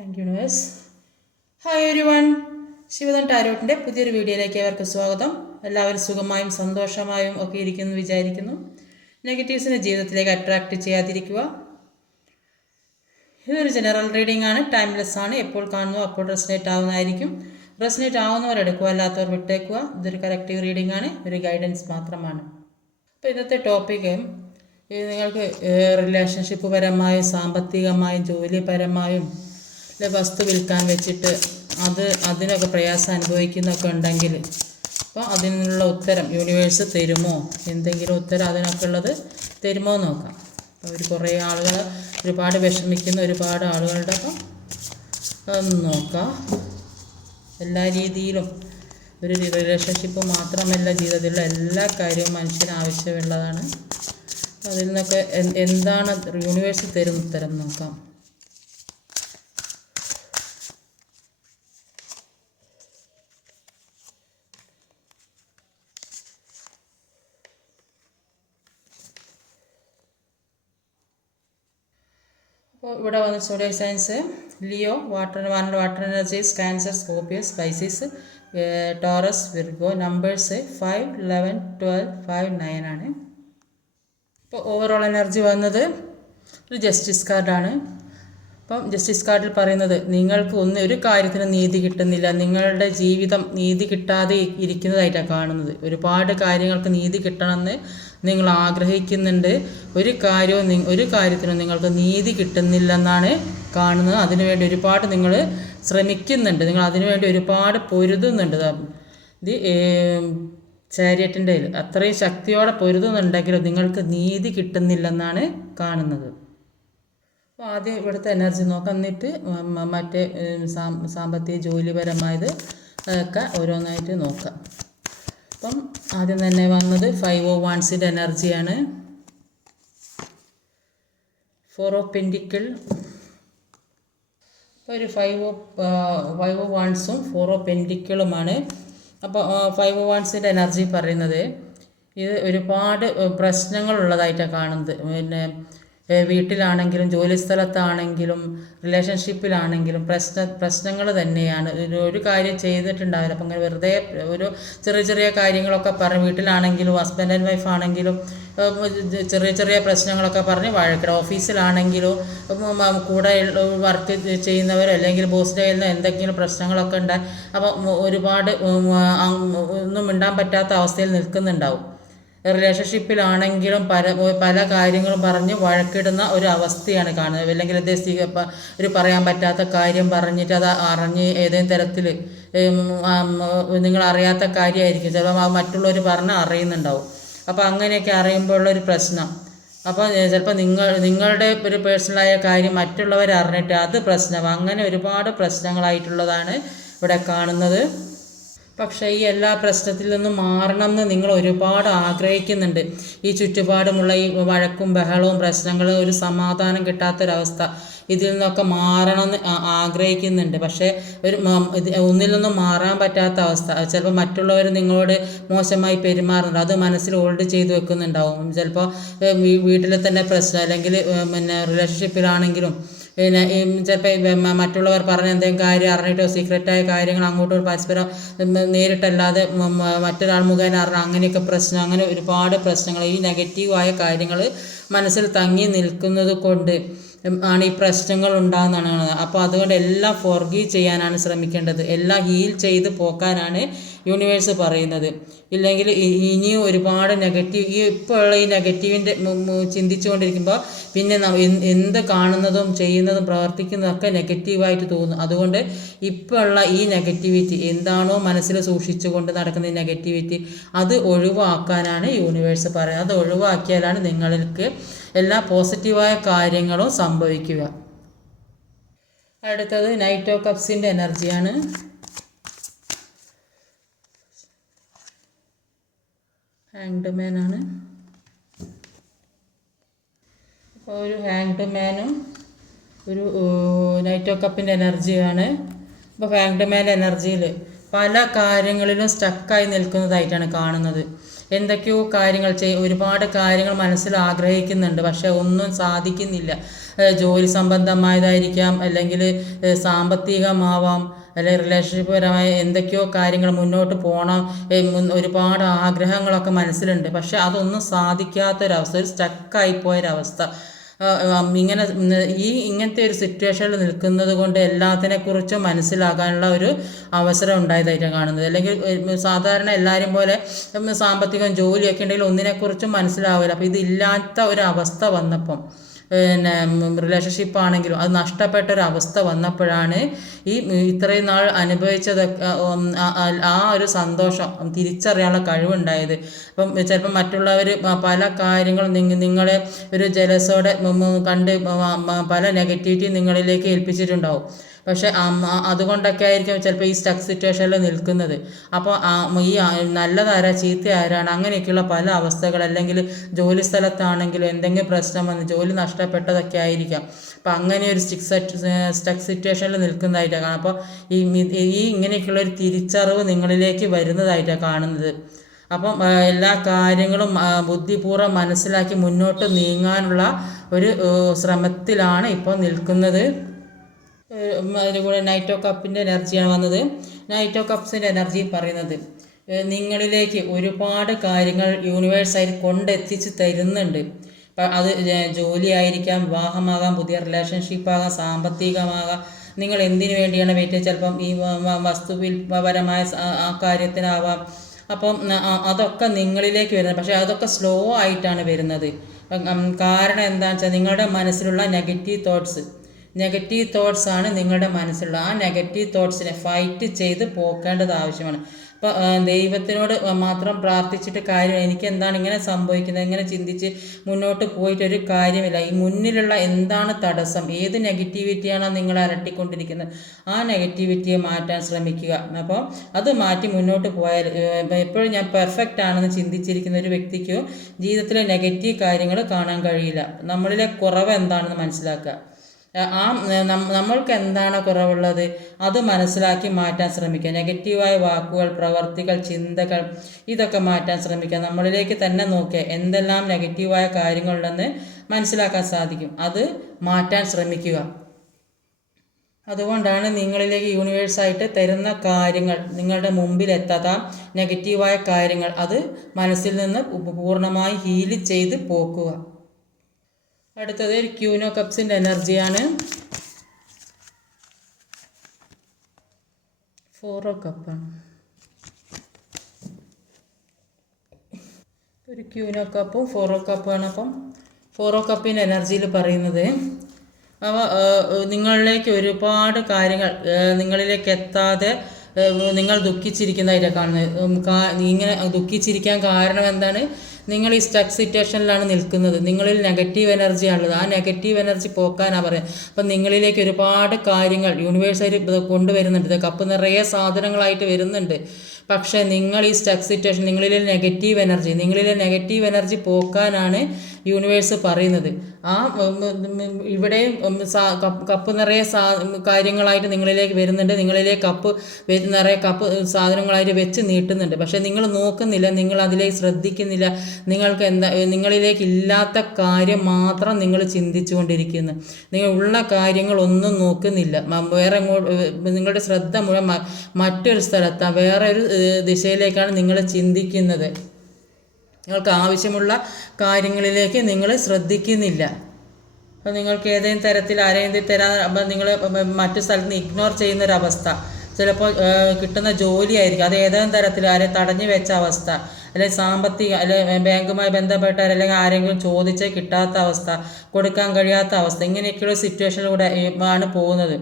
Thank you universe. Hi everyone, Shivadan ടാരോട്ടിൻ്റെ പുതിയൊരു വീഡിയോയിലേക്ക് ഏവർക്കും സ്വാഗതം. എല്ലാവരും സുഖമായും സന്തോഷമായും ഒക്കെ ഇരിക്കുന്നു വിചാരിക്കുന്നു. നെഗറ്റീവ്സിനെ ജീവിതത്തിലേക്ക് അട്രാക്റ്റ് ചെയ്യാതിരിക്കുക. ഇതൊരു ജനറൽ റീഡിംഗ് ആണ്, ടൈംലെസ് ആണ്. എപ്പോൾ കാണുന്നു അപ്പോൾ റെസനേറ്റ് ആവുന്നതായിരിക്കും. റെസനേറ്റ് ആവുന്നവരെടുക്കുക, അല്ലാത്തവർ വിട്ടേക്കുക. ഇതൊരു കറക്റ്റീവ് റീഡിംഗ് ആണ്, ഒരു ഗൈഡൻസ് മാത്രമാണ്. അപ്പോൾ ഇന്നത്തെ ടോപ്പിക്ക് നിങ്ങൾക്ക് റിലേഷൻഷിപ്പ് പരമായും സാമ്പത്തികമായും ജോലിപരമായും വസ്തു വിൽക്കാൻ വെച്ചിട്ട് അതിനൊക്കെ പ്രയാസം അനുഭവിക്കുന്നൊക്കെ ഉണ്ടെങ്കിൽ അപ്പോൾ അതിനുള്ള ഉത്തരം യൂണിവേഴ്സ് തരുമോ, എന്തെങ്കിലും ഉത്തരം അതിനൊക്കെ ഉള്ളത് തരുമോ എന്ന് നോക്കാം. അപ്പോൾ കുറേ ആളുകൾ ഒരുപാട് വിഷമിക്കുന്ന ഒരുപാട് ആളുകളുടെ അപ്പം അതൊന്ന് നോക്കാം. എല്ലാ രീതിയിലും ഒരു റിലേഷൻഷിപ്പ് മാത്രമല്ല, ജീവിതത്തിലുള്ള എല്ലാ കാര്യവും മനുഷ്യന് ആവശ്യമുള്ളതാണ്. അതിൽ നിന്നൊക്കെ എന്താണ് യൂണിവേഴ്സ് തരുന്ന ഉത്തരം നോക്കാം. അപ്പോൾ ഇവിടെ വന്ന zodiac science Leo, water energies, Cancer, Scorpio, Pisces, Taurus, Virgo. Numbers 5, 11, 12, 5, 9 ആണ്. ഇപ്പോൾ ഓവറോൾ എനർജി വന്നത് ഒരു ജസ്റ്റിസ് കാർഡാണ്. അപ്പം ജസ്റ്റിസ് കാർഡിൽ പറയുന്നത് നിങ്ങൾക്ക് ഒരു കാര്യത്തിന് നീതി കിട്ടുന്നില്ല, നിങ്ങളുടെ ജീവിതം നീതി കിട്ടാതെ ഇരിക്കുന്നതായിട്ടാണ് കാണുന്നത്. ഒരുപാട് കാര്യങ്ങൾക്ക് നീതി കിട്ടണമെന്ന് നിങ്ങൾ ആഗ്രഹിക്കുന്നുണ്ട്, ഒരു കാര്യത്തിനും നിങ്ങൾക്ക് നീതി കിട്ടുന്നില്ലെന്നാണ് കാണുന്നത്. അതിനുവേണ്ടി ഒരുപാട് നിങ്ങൾ ശ്രമിക്കുന്നുണ്ട്, നിങ്ങൾ അതിനുവേണ്ടി ഒരുപാട് പൊരുതുന്നുണ്ട്. ഇത് ചാരിയറ്റിൻ്റെ അത്രയും ശക്തിയോടെ പൊരുതുന്നുണ്ടെങ്കിലും നിങ്ങൾക്ക് നീതി കിട്ടുന്നില്ലെന്നാണ് കാണുന്നത്. അപ്പോൾ ആദ്യം ഇവിടുത്തെ എനർജി നോക്കാം, എന്നിട്ട് മറ്റേ സാമ്പത്തിക ജോലിപരമായത് ഒക്കെ ഓരോന്നായിട്ട് നോക്കാം. അപ്പം ആദ്യം തന്നെ വന്നത് 5 of Wands എനർജിയാണ്. 4 of Pentacles. അപ്പോൾ ഒരു 5 of Wands 4 of Pentaclesമാണ്. അപ്പോൾ 5 of Wands എനർജി പറയുന്നത് ഇത് ഒരുപാട് പ്രശ്നങ്ങളുള്ളതായിട്ടാണ് കാണുന്നത്. പിന്നെ വീട്ടിലാണെങ്കിലും ജോലി സ്ഥലത്താണെങ്കിലും റിലേഷൻഷിപ്പിലാണെങ്കിലും പ്രശ്നങ്ങൾ തന്നെയാണ്. ഒരു കാര്യം ചെയ്തിട്ടുണ്ടാവില്ല. അപ്പം അങ്ങനെ വെറുതെ ഒരു ചെറിയ കാര്യങ്ങളൊക്കെ പറഞ്ഞ്, വീട്ടിലാണെങ്കിലും ഹസ്ബൻഡ് ആൻഡ് വൈഫ് ആണെങ്കിലും ചെറിയ പ്രശ്നങ്ങളൊക്കെ പറഞ്ഞ് വഴക്കിടും. ഓഫീസിലാണെങ്കിലും കൂടെ വർക്ക് ചെയ്യുന്നവർ അല്ലെങ്കിൽ ബോസിൻ്റെ കയ്യിൽ നിന്ന് എന്തെങ്കിലും പ്രശ്നങ്ങളൊക്കെ ഉണ്ടായി അപ്പം ഒരുപാട് ഒന്നും മിണ്ടാൻ പറ്റാത്ത അവസ്ഥയിൽ നിൽക്കുന്നുണ്ടാവും. റിലേഷൻഷിപ്പിലാണെങ്കിലും പല കാര്യങ്ങളും പറഞ്ഞ് വഴക്കിടുന്ന ഒരു അവസ്ഥയാണ് കാണുന്നത്. അല്ലെങ്കിൽ ഒരു പറയാൻ പറ്റാത്ത കാര്യം പറഞ്ഞിട്ട് അത് അറിഞ്ഞ് ഏതെങ്കിലും തരത്തിൽ നിങ്ങൾ അറിയാത്ത കാര്യമായിരിക്കും, ചിലപ്പോൾ മറ്റുള്ളവർ പറഞ്ഞ് അറിയുന്നുണ്ടാവും. അപ്പോൾ അങ്ങനെയൊക്കെ അറിയുമ്പോഴുള്ളൊരു പ്രശ്നം. അപ്പോൾ ചിലപ്പോൾ നിങ്ങളുടെ ഒരു പേഴ്സണലായ കാര്യം മറ്റുള്ളവർ അറിഞ്ഞിട്ട് അത് പ്രശ്നം. അങ്ങനെ ഒരുപാട് പ്രശ്നങ്ങളായിട്ടുള്ളതാണ് ഇവിടെ കാണുന്നത്. പക്ഷേ ഈ എല്ലാ പ്രശ്നത്തിൽ നിന്നും മാറണമെന്ന് നിങ്ങൾ ഒരുപാട് ആഗ്രഹിക്കുന്നുണ്ട്. ഈ ചുറ്റുപാടുമുള്ള ഈ വഴക്കും ബഹളവും പ്രശ്നങ്ങളും ഒരു സമാധാനം കിട്ടാത്തൊരവസ്ഥ, ഇതിൽ നിന്നൊക്കെ മാറണമെന്ന് ആഗ്രഹിക്കുന്നുണ്ട്. പക്ഷേ ഒന്നിൽ നിന്നും മാറാൻ പറ്റാത്ത അവസ്ഥ. ചിലപ്പോൾ മറ്റുള്ളവർ നിങ്ങളോട് മോശമായി പെരുമാറുന്നുണ്ട്, അത് മനസ്സിൽ ഹോൾഡ് ചെയ്ത് വെക്കുന്നുണ്ടാവും. ചിലപ്പോൾ വീട്ടിൽ തന്നെ പ്രശ്നം, അല്ലെങ്കിൽ പിന്നെ റിലേഷൻഷിപ്പിലാണെങ്കിലും പിന്നെ ചിലപ്പോൾ മറ്റുള്ളവർ പറഞ്ഞ എന്തെങ്കിലും കാര്യം അറിഞ്ഞിട്ടോ സീക്രറ്റായ കാര്യങ്ങൾ അങ്ങോട്ടും പരസ്പരം നേരിട്ടല്ലാതെ മറ്റൊരാൾ മുഖേന അറിഞ്ഞ അങ്ങനെയൊക്കെ പ്രശ്നം, അങ്ങനെ ഒരുപാട് പ്രശ്നങ്ങൾ, ഈ നെഗറ്റീവായ കാര്യങ്ങൾ മനസ്സിൽ തങ്ങി നിൽക്കുന്നത് കൊണ്ട് ആണ് ഈ പ്രശ്നങ്ങൾ ഉണ്ടാകുന്നതാണ്. അപ്പോൾ അതുകൊണ്ട് എല്ലാം ഫോർഗീവ് ചെയ്യാനാണ് ശ്രമിക്കേണ്ടത്, എല്ലാം ഹീൽ ചെയ്ത് പോക്കാനാണ് യൂണിവേഴ്സ് പറയുന്നത്. ഇല്ലെങ്കിൽ ഇനിയും ഒരുപാട് നെഗറ്റീവ്, ഇപ്പോൾ ഉള്ള ഈ നെഗറ്റീവിൻ്റെ ചിന്തിച്ചുകൊണ്ടിരിക്കുമ്പോൾ പിന്നെ എന്ത് കാണുന്നതും ചെയ്യുന്നതും പ്രവർത്തിക്കുന്നതൊക്കെ നെഗറ്റീവായിട്ട് തോന്നും. അതുകൊണ്ട് ഇപ്പോൾ ഉള്ള ഈ നെഗറ്റിവിറ്റി എന്താണോ മനസ്സിൽ സൂക്ഷിച്ചുകൊണ്ട് നടക്കുന്ന ഈ നെഗറ്റിവിറ്റി അത് ഒഴിവാക്കാനാണ് യൂണിവേഴ്സ് പറയുന്നത്. അത് ഒഴിവാക്കിയാലാണ് നിങ്ങൾക്ക് എല്ലാ പോസിറ്റീവായ കാര്യങ്ങളും സംഭവിക്കുക. അടുത്തത് നൈറ്റ് ഓഫ് കപ്സിൻ്റെ എനർജിയാണ്. ഹാങ്ഡ് മാനാണ്. അപ്പോൾ ഒരു ഹാങ്ഡ് മാനും ഒരു നൈറ്റ് ഓഫ് കപ്പിൻ്റെ എനർജിയാണ്. അപ്പോൾ ഹാങ്ഡ് മാൻ എനർജിയിൽ പല കാര്യങ്ങളിലും സ്റ്റക്കായി നിൽക്കുന്നതായിട്ടാണ് കാണുന്നത്. എന്തൊക്കെയോ കാര്യങ്ങൾ ഒരുപാട് കാര്യങ്ങൾ മനസ്സിൽ ആഗ്രഹിക്കുന്നുണ്ട്, പക്ഷെ ഒന്നും സാധിക്കുന്നില്ല. ജോലി സംബന്ധമായതായിരിക്കാം, അല്ലെങ്കിൽ സാമ്പത്തികമാവാം, അല്ലെങ്കിൽ റിലേഷൻഷിപ്പ് പരമായ എന്തൊക്കെയോ കാര്യങ്ങൾ മുന്നോട്ട് പോകണം, ഒരുപാട് ആഗ്രഹങ്ങളൊക്കെ മനസ്സിലുണ്ട്. പക്ഷെ അതൊന്നും സാധിക്കാത്തൊരവസ്ഥ, ഒരു സ്റ്റക്കായിപ്പോയൊരവസ്ഥ. ഇങ്ങനെ ഇങ്ങനത്തെ ഒരു സിറ്റുവേഷനിൽ നിൽക്കുന്നത് കൊണ്ട് എല്ലാത്തിനെക്കുറിച്ചും മനസ്സിലാക്കാനുള്ള ഒരു അവസരം ഉണ്ടായതായിട്ടാണ് കാണുന്നത്. അല്ലെങ്കിൽ സാധാരണ എല്ലാവരും പോലെ സാമ്പത്തികം ജോലിയൊക്കെ ഉണ്ടെങ്കിൽ ഒന്നിനെക്കുറിച്ചും മനസ്സിലാവില്ല. അപ്പോൾ ഇതില്ലാത്ത ഒരു അവസ്ഥ വന്നപ്പം, പിന്നെ റിലേഷൻഷിപ്പ് ആണെങ്കിലും അത് നഷ്ടപ്പെട്ടൊരവസ്ഥ വന്നപ്പോഴാണ് ഈ ഇത്രയും നാൾ അനുഭവിച്ചതൊക്കെ ആ ഒരു സന്തോഷം തിരിച്ചറിയാനുള്ള കഴിവുണ്ടായത്. അപ്പം ചിലപ്പോൾ മറ്റുള്ളവർ പല കാര്യങ്ങളും നിങ്ങളെ ഒരു ജലസോടെ കണ്ട് പല നെഗറ്റിവിറ്റി നിങ്ങളിലേക്ക് ഏൽപ്പിച്ചിട്ടുണ്ടാവും. പക്ഷെ അതുകൊണ്ടൊക്കെ ആയിരിക്കും ചിലപ്പോൾ ഈ സ്റ്റക്ക് സിറ്റുവേഷനിൽ നിൽക്കുന്നത്. അപ്പോൾ ഈ നല്ലതാരാ ചീത്ത ആരാണ് അങ്ങനെയൊക്കെയുള്ള പല അവസ്ഥകൾ, അല്ലെങ്കിൽ ജോലി സ്ഥലത്താണെങ്കിലും എന്തെങ്കിലും പ്രശ്നം വന്ന് ജോലി നഷ്ടപ്പെട്ടതൊക്കെ ആയിരിക്കാം. അപ്പം അങ്ങനെ ഒരു സ്റ്റക്ക് സിറ്റുവേഷനിൽ നിൽക്കുന്നതായിട്ടാണ് കാണുന്നത്. അപ്പോൾ ഇങ്ങനെയൊക്കെയുള്ള ഒരു തിരിച്ചറിവ് നിങ്ങളിലേക്ക് വരുന്നതായിട്ടാണ് കാണുന്നത്. അപ്പം എല്ലാ കാര്യങ്ങളും ബുദ്ധിപൂർവ്വം മനസ്സിലാക്കി മുന്നോട്ട് നീങ്ങാനുള്ള ഒരു ശ്രമത്തിലാണ് ഇപ്പോൾ നിൽക്കുന്നത്. അതിൻ്റെ കൂടെ നൈറ്റ് ഓഫ് കപ്പിൻ്റെ എനർജിയാണ് വന്നത്. നൈറ്റ് ഓഫ് കപ്സിൻ്റെ എനർജി പറയുന്നത് നിങ്ങളിലേക്ക് ഒരുപാട് കാര്യങ്ങൾ യൂണിവേഴ്സായിട്ട് കൊണ്ടെത്തിച്ച് തരുന്നുണ്ട്. അത് ജോലിയായിരിക്കാം, വിവാഹമാകാം, പുതിയ റിലേഷൻഷിപ്പാകാം, സാമ്പത്തികമാകാം. നിങ്ങൾ എന്തിനു വേണ്ടിയാണ് വെയിറ്റ്, ചിലപ്പം ഈ വസ്തുപരമായ ആ കാര്യത്തിനാവാം. അപ്പം അതൊക്കെ നിങ്ങളിലേക്ക് വരുന്നത്. പക്ഷേ അതൊക്കെ സ്ലോ ആയിട്ടാണ് വരുന്നത്. കാരണം എന്താണെന്ന് വെച്ചാൽ നിങ്ങളുടെ മനസ്സിലുള്ള നെഗറ്റീവ് തോട്ട്സാണ് നിങ്ങളുടെ മനസ്സിലുള്ള ആ നെഗറ്റീവ് തോട്ട്സിനെ ഫൈറ്റ് ചെയ്ത് പോക്കേണ്ടത് ആവശ്യമാണ്. ഇപ്പോൾ ദൈവത്തിനോട് മാത്രം പ്രാർത്ഥിച്ചിട്ട് കാര്യം, എനിക്ക് എന്താണ് ഇങ്ങനെ സംഭവിക്കുന്നത്, ഇങ്ങനെ ചിന്തിച്ച് മുന്നോട്ട് പോയിട്ടൊരു കാര്യമില്ല. ഈ മുന്നിലുള്ള എന്താണ് തടസ്സം, ഏത് നെഗറ്റിവിറ്റിയാണോ നിങ്ങളെ അലട്ടിക്കൊണ്ടിരിക്കുന്നത്, ആ നെഗറ്റിവിറ്റിയെ മാറ്റാൻ ശ്രമിക്കുക. അപ്പോൾ അത് മാറ്റി മുന്നോട്ട് പോയാൽ, എപ്പോഴും ഞാൻ പെർഫെക്റ്റ് ആണെന്ന് ചിന്തിച്ചിരിക്കുന്ന ഒരു വ്യക്തിക്ക് ജീവിതത്തിലെ നെഗറ്റീവ് കാര്യങ്ങൾ കാണാൻ കഴിയില്ല. നമ്മളിലെ കുറവ് എന്താണെന്ന് മനസ്സിലാക്കുക. നമ്മൾക്ക് എന്താണ് കുറവുള്ളത് അത് മനസ്സിലാക്കി മാറ്റാൻ ശ്രമിക്കുക. നെഗറ്റീവായ വാക്കുകൾ, പ്രവർത്തികൾ, ചിന്തകൾ ഇതൊക്കെ മാറ്റാൻ ശ്രമിക്കുക. നമ്മളിലേക്ക് തന്നെ നോക്കുക, എന്തെല്ലാം നെഗറ്റീവായ കാര്യങ്ങളുണ്ടെന്ന് മനസ്സിലാക്കാൻ സാധിക്കും. അത് മാറ്റാൻ ശ്രമിക്കുക. അതുകൊണ്ടാണ് നിങ്ങളിലേക്ക് യൂണിവേഴ്സായിട്ട് തരുന്ന കാര്യങ്ങൾ, നിങ്ങളുടെ മുമ്പിൽ എത്താത്ത നെഗറ്റീവായ കാര്യങ്ങൾ അത് മനസ്സിൽ നിന്ന് പൂർണ്ണമായി ഹീൽ ചെയ്ത് പോക്കുക. അടുത്തത് ക്യൂൻ ഓഫ് കപ്സിൻ്റെ എനർജിയാണ്. 4 ഓഫ് കപ്പാണ്. ഒരു ക്യൂൻ ഓഫ് കപ്പും 4 ഓഫ് കപ്പാണ്. അപ്പം 4 ഓഫ് കപ്പിൻ്റെ എനർജിയിൽ പറയുന്നത് നിങ്ങളിലേക്ക് ഒരുപാട് കാര്യങ്ങൾ നിങ്ങളിലേക്ക് എത്താതെ നിങ്ങൾ ദുഃഖിച്ചിരിക്കുന്നതായിട്ടാണ് കാണുന്നത്. ഇങ്ങനെ ദുഃഖിച്ചിരിക്കാൻ കാരണം എന്താണ്? നിങ്ങൾ ഈ സ്റ്റക്ക് സിറ്റുവേഷനിലാണ് നിൽക്കുന്നത്. നിങ്ങളിൽ നെഗറ്റീവ് എനർജിയാണുള്ളത്. ആ നെഗറ്റീവ് എനർജി പോക്കാനാണ് പറയുന്നത്. അപ്പം നിങ്ങളിലേക്ക് ഒരുപാട് കാര്യങ്ങൾ യൂണിവേഴ്സായിട്ട് കൊണ്ടുവരുന്നുണ്ട്. കപ്പ് നിറയെ സാധനങ്ങളായിട്ട് വരുന്നുണ്ട്. പക്ഷേ നിങ്ങൾ ഈ സ്റ്റക്ക് സിറ്റുവേഷൻ, നിങ്ങളിലെ നെഗറ്റീവ് എനർജി പോക്കാനാണ് യൂണിവേഴ്സ് പറയുന്നത്. ആ ഇവിടെയും കപ്പ് നിറയെ കാര്യങ്ങളായിട്ട് നിങ്ങളിലേക്ക് വരുന്നുണ്ട്. നിങ്ങളിലേക്ക് നിറയെ കപ്പ് സാധനങ്ങളായിട്ട് വെച്ച് നീട്ടുന്നുണ്ട്. പക്ഷേ നിങ്ങൾ നോക്കുന്നില്ല, നിങ്ങൾ അതിലേക്ക് ശ്രദ്ധിക്കുന്നില്ല. നിങ്ങളിലേക്ക് ഇല്ലാത്ത കാര്യം മാത്രം നിങ്ങൾ ചിന്തിച്ചു കൊണ്ടിരിക്കുന്നു. നിങ്ങൾ ഉള്ള കാര്യങ്ങളൊന്നും നോക്കുന്നില്ല. വേറെ നിങ്ങളുടെ ശ്രദ്ധ മുഴുവൻ മറ്റൊരു സ്ഥലത്താണ്, വേറെ ഒരു ദിശയിലേക്കാണ് നിങ്ങൾ ചിന്തിക്കുന്നത്. നിങ്ങൾക്ക് ആവശ്യമുള്ള കാര്യങ്ങളിലേക്ക് നിങ്ങൾ ശ്രദ്ധിക്കുന്നില്ല. അപ്പോൾ നിങ്ങൾക്ക് ഏതെങ്കിലും തരത്തിൽ ആരെങ്കിലും തരാൻ, അപ്പം നിങ്ങൾ മറ്റു സ്ഥലത്ത് നിന്ന് ഇഗ്നോർ ചെയ്യുന്നൊരവസ്ഥ. ചിലപ്പോൾ കിട്ടുന്ന ജോലിയായിരിക്കും, അത് ഏതെങ്കിലും തരത്തിൽ ആരെ തടഞ്ഞു വെച്ച അവസ്ഥ, അല്ലെങ്കിൽ സാമ്പത്തിക, അല്ലെങ്കിൽ ബാങ്കുമായി ബന്ധപ്പെട്ട, അല്ലെങ്കിൽ ആരെങ്കിലും ചോദിച്ച് കിട്ടാത്ത അവസ്ഥ, കൊടുക്കാൻ കഴിയാത്ത അവസ്ഥ, ഇങ്ങനെയൊക്കെയുള്ള സിറ്റുവേഷനിലൂടെ ആണ് പോകുന്നത്.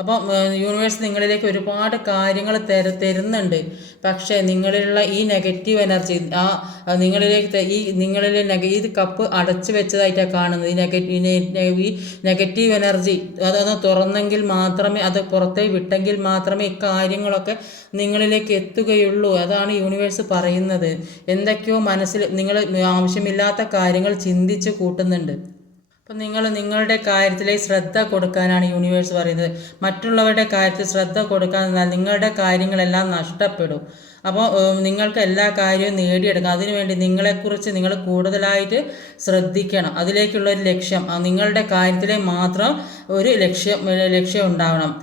അപ്പം യൂണിവേഴ്സ് നിങ്ങളിലേക്ക് ഒരുപാട് കാര്യങ്ങൾ തരുന്നുണ്ട്. പക്ഷേ നിങ്ങളിലുള്ള ഈ നെഗറ്റീവ് എനർജി, നിങ്ങളിലേക്ക് ഈ കപ്പ് അടച്ചു വെച്ചതായിട്ടാണ് കാണുന്നത്. ഈ നെഗറ്റീവ് എനർജി അതൊന്ന് തുറന്നെങ്കിൽ മാത്രമേ, അത് പുറത്തേക്ക് വിട്ടെങ്കിൽ മാത്രമേ ഈ കാര്യങ്ങളൊക്കെ നിങ്ങളിലേക്ക് എത്തുകയുള്ളൂ. അതാണ് യൂണിവേഴ്സ് പറയുന്നത്. എന്തൊക്കെയോ മനസ്സിൽ നിങ്ങൾ ആവശ്യമില്ലാത്ത കാര്യങ്ങൾ ചിന്തിച്ച് കൂട്ടുന്നുണ്ട്. അപ്പം നിങ്ങളുടെ കാര്യത്തിലേക്ക് ശ്രദ്ധ കൊടുക്കാനാണ് യൂണിവേഴ്സ് പറയുന്നത്. മറ്റുള്ളവരുടെ കാര്യത്തിൽ ശ്രദ്ധ കൊടുക്കാൻ നിന്നാൽ നിങ്ങളുടെ കാര്യങ്ങളെല്ലാം നഷ്ടപ്പെടും. അപ്പോൾ നിങ്ങൾക്ക് എല്ലാ കാര്യവും നേടിയെടുക്കാം. അതിനുവേണ്ടി നിങ്ങളെക്കുറിച്ച് നിങ്ങൾ കൂടുതലായിട്ട് ശ്രദ്ധിക്കണം. അതിലേക്കുള്ളൊരു ലക്ഷ്യം, നിങ്ങളുടെ കാര്യത്തിലെ മാത്രം ഒരു ലക്ഷ്യം ഉണ്ടാവണം.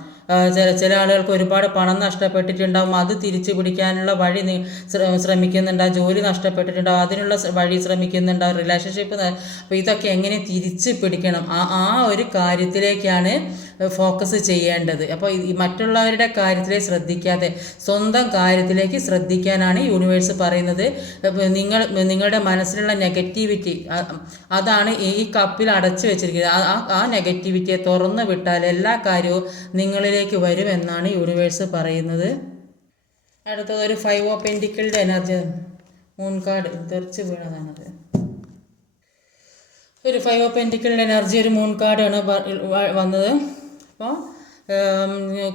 ചില ആളുകൾക്ക് ഒരുപാട് പണം നഷ്ടപ്പെട്ടിട്ടുണ്ടാവും, അത് തിരിച്ചു പിടിക്കാനുള്ള വഴി ശ്രമിക്കുന്നുണ്ടാവും. ജോലി നഷ്ടപ്പെട്ടിട്ടുണ്ടാവും, അതിനുള്ള വഴി ശ്രമിക്കുന്നുണ്ടാവും. റിലേഷൻഷിപ്പ്, അപ്പോൾ ഇതൊക്കെ എങ്ങനെ തിരിച്ചു പിടിക്കണം, ആ ഒരു കാര്യത്തിലേക്കാണ് ഫോക്കസ് ചെയ്യേണ്ടത്. അപ്പോൾ ഈ മറ്റുള്ളവരുടെ കാര്യത്തിലേക്ക് ശ്രദ്ധിക്കാതെ സ്വന്തം കാര്യത്തിലേക്ക് ശ്രദ്ധിക്കാനാണ് യൂണിവേഴ്സ് പറയുന്നത്. നിങ്ങളുടെ മനസ്സിലുള്ള നെഗറ്റിവിറ്റി, അതാണ് ഈ കപ്പിൽ അടച്ചു വെച്ചിരിക്കുന്നത്. ആ നെഗറ്റിവിറ്റിയെ തുറന്നു വിട്ടാൽ എല്ലാ കാര്യവും നിങ്ങളിലേക്ക് വരുമെന്നാണ് യൂണിവേഴ്സ് പറയുന്നത്. അടുത്തത് ഒരു 5 ഓഫ് പെൻറ്റിക്കിളുടെ എനർജി, മൂൺ കാർഡ് തെറിച്ച് വീണതാണത്. ഒരു 5 ഓഫ് പെൻറ്റിക്കിളുടെ എനർജി, ഒരു മൂൺ കാർഡാണ് വന്നത്. അപ്പോൾ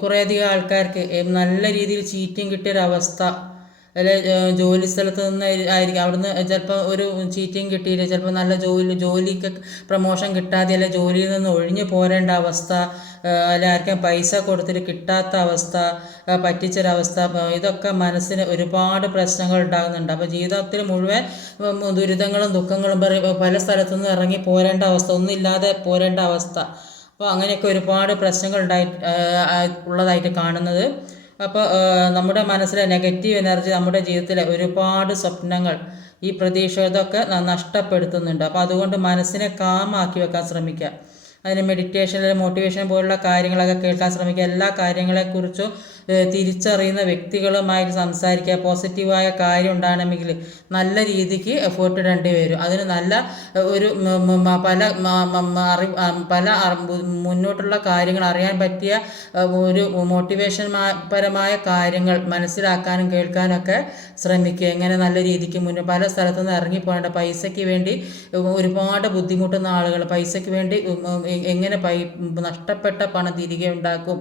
കുറേയധികം ആൾക്കാർക്ക് നല്ല രീതിയിൽ ചീറ്റിംഗ് കിട്ടിയൊരവസ്ഥ, അല്ലെ ജോലി സ്ഥലത്ത് നിന്ന് ആയിരിക്കും, അവിടുന്ന് ചിലപ്പോൾ ഒരു ചീറ്റിംഗ് കിട്ടിയില്ല, ചിലപ്പോൾ നല്ല ജോലിക്ക് പ്രൊമോഷൻ കിട്ടാതെ, അല്ലെ ജോലിയിൽ നിന്ന് ഒഴിഞ്ഞു പോരേണ്ട അവസ്ഥ, അല്ലെ ആർക്കും പൈസ കൊടുത്തിട്ട് കിട്ടാത്ത അവസ്ഥ, പറ്റിച്ചൊരവസ്ഥ, ഇതൊക്കെ മനസ്സിന് ഒരുപാട് പ്രശ്നങ്ങൾ ഉണ്ടാകുന്നുണ്ട്. അപ്പോൾ ജീവിതത്തിൽ മുഴുവൻ ദുരിതങ്ങളും ദുഃഖങ്ങളും പല സ്ഥലത്തുനിന്ന് ഇറങ്ങി പോരേണ്ട അവസ്ഥ, ഒന്നുമില്ലാതെ പോരേണ്ട അവസ്ഥ. അപ്പോൾ അങ്ങനെയൊക്കെ ഒരുപാട് പ്രശ്നങ്ങൾ ഉള്ളതായിട്ട് കാണുന്നത്. അപ്പോൾ നമ്മുടെ മനസ്സിലെ നെഗറ്റീവ് എനർജി നമ്മുടെ ജീവിതത്തിലെ ഒരുപാട് സ്വപ്നങ്ങൾ, ഈ പ്രതീക്ഷ, ഇതൊക്കെ നഷ്ടപ്പെടുത്തുന്നുണ്ട്. അപ്പോൾ അതുകൊണ്ട് മനസ്സിനെ കാമാക്കി വെക്കാൻ ശ്രമിക്കുക. അതിന് മെഡിറ്റേഷൻ, മോട്ടിവേഷൻ പോലുള്ള കാര്യങ്ങളൊക്കെ കേൾക്കാൻ ശ്രമിക്കുക. എല്ലാ കാര്യങ്ങളെക്കുറിച്ചും തിരിച്ചറിയുന്ന വ്യക്തികളുമായിട്ട് സംസാരിക്കുക. പോസിറ്റീവായ കാര്യം ഉണ്ടാകണമെങ്കിൽ നല്ല രീതിക്ക് എഫേർട്ട് ഇടേണ്ടി വരും. അതിന് നല്ല ഒരു പല മുന്നോട്ടുള്ള കാര്യങ്ങൾ അറിയാൻ പറ്റിയ ഒരു മോട്ടിവേഷൻ പരമായ കാര്യങ്ങൾ മനസ്സിലാക്കാനും കേൾക്കാനൊക്കെ ശ്രമിക്കുക. എങ്ങനെ നല്ല രീതിക്ക് പല സ്ഥലത്തുനിന്ന് ഇറങ്ങിപ്പോകേണ്ട, പൈസയ്ക്ക് വേണ്ടി ഒരുപാട് ബുദ്ധിമുട്ടുന്ന ആളുകൾ, പൈസയ്ക്ക് വേണ്ടി എങ്ങനെ നഷ്ടപ്പെട്ട പണം തിരികെ ഉണ്ടാക്കും,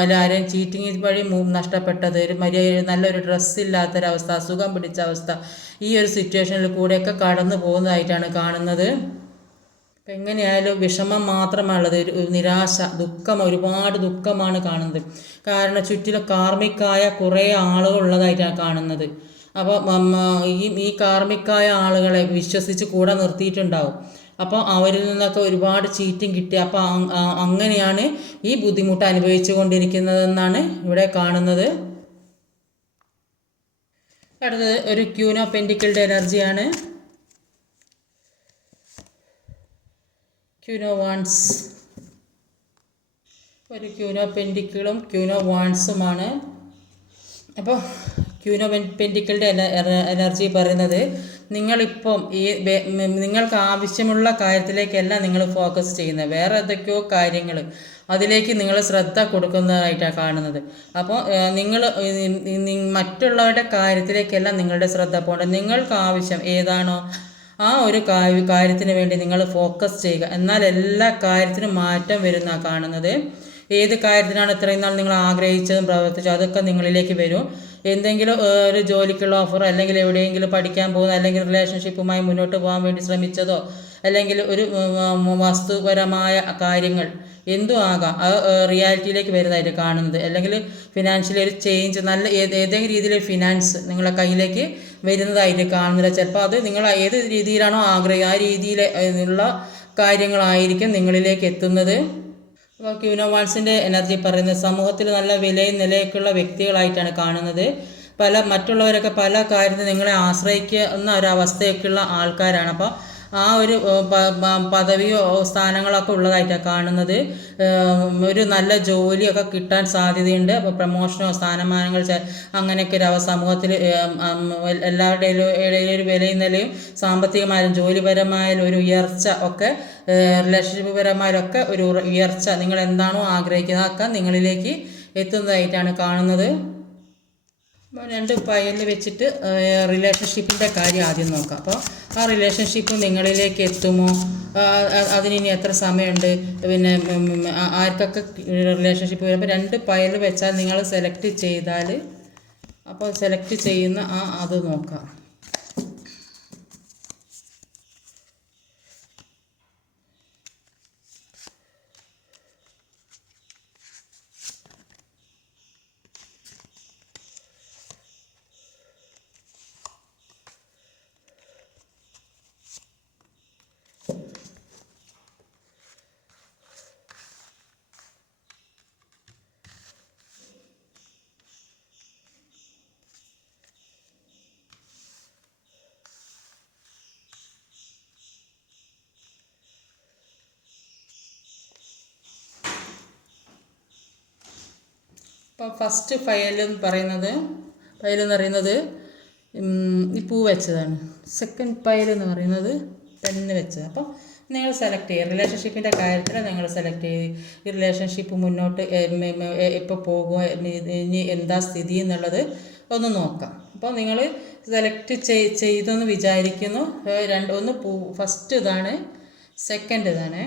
അല്ല ആരെയും ചീറ്റിങ് വഴി നഷ്ടപ്പെട്ടത്, ഒരു നല്ലൊരു ഡ്രസ്സില്ലാത്തൊരവസ്ഥ, അസുഖം പിടിച്ച അവസ്ഥ, ഈ ഒരു സിറ്റുവേഷനിൽ കൂടെയൊക്കെ കടന്നു പോകുന്നതായിട്ടാണ് കാണുന്നത്. അപ്പം എങ്ങനെയായാലും വിഷമം മാത്രമാണുള്ളത്, ഒരു നിരാശ, ദുഃഖം, ഒരുപാട് ദുഃഖമാണ് കാണുന്നത്. കാരണം ചുറ്റിലും കാർമിക്കായ കുറേ ആളുകൾ ഉള്ളതായിട്ടാണ് കാണുന്നത്. അപ്പോൾ ഈ കാർമിക്കായ ആളുകളെ വിശ്വസിച്ച് കൂടെ നിർത്തിയിട്ടുണ്ടാവും. അപ്പോൾ അവരിൽ നിന്നൊക്കെ ഒരുപാട് ചീറ്റിംഗ് കിട്ടി. അപ്പോൾ അങ്ങനെയാണ് ഈ ബുദ്ധിമുട്ട് അനുഭവിച്ചു കൊണ്ടിരിക്കുന്നതെന്നാണ് ഇവിടെ കാണുന്നത്. അടുത്തത് ഒരു ക്യൂൻ ഓഫ് പെൻറ്റിക്കിളുടെ എനർജിയാണ്. ക്യൂൻ ഓഫ് വാൻഡ്സ്, ഒരു ക്യൂൻ ഓഫ് പെൻറ്റിക്കിളും ക്യൂൻ ഓഫ് വാൻഡ്സുമാണ്. അപ്പോൾ ക്യൂൻ ഓഫ് പെൻറ്റിക്കിളുടെ എനർജി പറയുന്നത്, നിങ്ങളിപ്പം നിങ്ങൾക്ക് ആവശ്യമുള്ള കാര്യത്തിലേക്കല്ല നിങ്ങൾ ഫോക്കസ് ചെയ്യുന്നത്, വേറെ ഏതൊക്കെയോ കാര്യങ്ങൾ, അതിലേക്ക് നിങ്ങൾ ശ്രദ്ധ കൊടുക്കുന്നതായിട്ടാണ് കാണുന്നത്. അപ്പോൾ നിങ്ങൾ മറ്റുള്ളവരുടെ കാര്യത്തിലേക്കല്ല നിങ്ങളുടെ ശ്രദ്ധ പോകേണ്ടത്. നിങ്ങൾക്ക് ആവശ്യം ഏതാണോ ആ ഒരു കാര്യത്തിന് വേണ്ടി നിങ്ങൾ ഫോക്കസ് ചെയ്യുക. എന്നാൽ എല്ലാ കാര്യത്തിനും മാറ്റം വരുന്ന കാണുന്നത്. ഏത് കാര്യത്തിനാണ് ഇത്രയും നാൾ നിങ്ങൾ ആഗ്രഹിച്ചതും പ്രവർത്തിച്ചതും അതൊക്കെ നിങ്ങളിലേക്ക് വരും. എന്തെങ്കിലും ഒരു ജോലിക്കുള്ള ഓഫറോ, അല്ലെങ്കിൽ എവിടെയെങ്കിലും പഠിക്കാൻ പോകുന്ന, അല്ലെങ്കിൽ റിലേഷൻഷിപ്പുമായി മുന്നോട്ട് പോകാൻ വേണ്ടി ശ്രമിച്ചതോ, അല്ലെങ്കിൽ ഒരു വസ്തുപരമായ കാര്യങ്ങൾ എന്തും ആകാം, അത് റിയാലിറ്റിയിലേക്ക് വരുന്നതായിട്ട് കാണുന്നത്. അല്ലെങ്കിൽ ഫിനാൻഷ്യലി ഒരു ചേഞ്ച്, നല്ല ഏതെങ്കിലും രീതിയിൽ ഫിനാൻസ് നിങ്ങളുടെ കയ്യിലേക്ക് വരുന്നതായിട്ട് കാണുന്നില്ല. ചിലപ്പോൾ അത് നിങ്ങൾ ഏത് രീതിയിലാണോ ആഗ്രഹിക്കുക ആ രീതിയിൽ ഉള്ള കാര്യങ്ങളായിരിക്കും നിങ്ങളിലേക്ക് എത്തുന്നത്. അപ്പോൾ ക്യൂൻ ഓഫ് വാൻഡ്സിൻ്റെ എനർജി പറയുന്നത്, സമൂഹത്തിൽ നല്ല വിലയും നിലയൊക്കെയുള്ള വ്യക്തികളായിട്ടാണ് കാണുന്നത്. മറ്റുള്ളവരൊക്കെ പല കാര്യത്തിൽ നിങ്ങളെ ആശ്രയിക്കുന്ന ഒരവസ്ഥയൊക്കെയുള്ള ആൾക്കാരാണ്. അപ്പോൾ ആ ഒരു പദവിയോ സ്ഥാനങ്ങളൊക്കെ ഉള്ളതായിട്ടാണ് കാണുന്നത്. ഒരു നല്ല ജോലിയൊക്കെ കിട്ടാൻ സാധ്യതയുണ്ട്. അപ്പോൾ പ്രമോഷനോ സ്ഥാനമാനങ്ങൾ അങ്ങനെയൊക്കെ ഒരു സമൂഹത്തിൽ എല്ലാവരുടെയും ഇടയിൽ ഒരു വിലയും നിലയും, സാമ്പത്തികമായാലും ജോലിപരമായാലും ഒരു ഉയർച്ച ഒക്കെ, റിലേഷൻഷിപ്പ് പരമായാലൊക്കെ ഒരു ഉയർച്ച, നിങ്ങൾ എന്താണോ ആഗ്രഹിക്കുന്നത് അതൊക്കെ നിങ്ങളിലേക്ക് എത്തുന്നതായിട്ടാണ് കാണുന്നത്. അപ്പോൾ 2 ഫയലിൽ വെച്ചിട്ട് റിലേഷൻഷിപ്പിൻ്റെ കാര്യം ആദ്യം നോക്കാം. അപ്പോൾ ആ റിലേഷൻഷിപ്പ് നിങ്ങളിലേക്ക് എത്തുമോ, അതിനി എത്ര സമയമുണ്ട്, പിന്നെ ആർക്കൊക്കെ റിലേഷൻഷിപ്പ് വരും. അപ്പോൾ 2 ഫയൽ വെച്ചാൽ നിങ്ങൾ സെലക്ട് ചെയ്താൽ, അപ്പോൾ സെലക്ട് ചെയ്യുന്ന അത് നോക്കാം. ഇപ്പം ഫസ്റ്റ് ഫയലെന്ന് പറയുന്നത് ഈ പൂ വെച്ചതാണ്. സെക്കൻഡ് ഫയലെന്ന് പറയുന്നത് പെണ്ണ് വെച്ചത്. അപ്പം നിങ്ങൾ സെലക്ട് ചെയ്യുക. റിലേഷൻഷിപ്പിൻ്റെ കാര്യത്തിൽ നിങ്ങൾ സെലക്ട് ചെയ്ത് ഈ റിലേഷൻഷിപ്പ് മുന്നോട്ട് എപ്പോൾ പോകുമോ, ഇനി എന്താ സ്ഥിതി എന്നുള്ളത് ഒന്ന് നോക്കാം. അപ്പോൾ നിങ്ങൾ സെലക്ട് ചെയ്തെന്ന് വിചാരിക്കുന്നു. ഒന്ന് ഫസ്റ്റ് ഇതാണ്, സെക്കൻഡ് ഇതാണ്.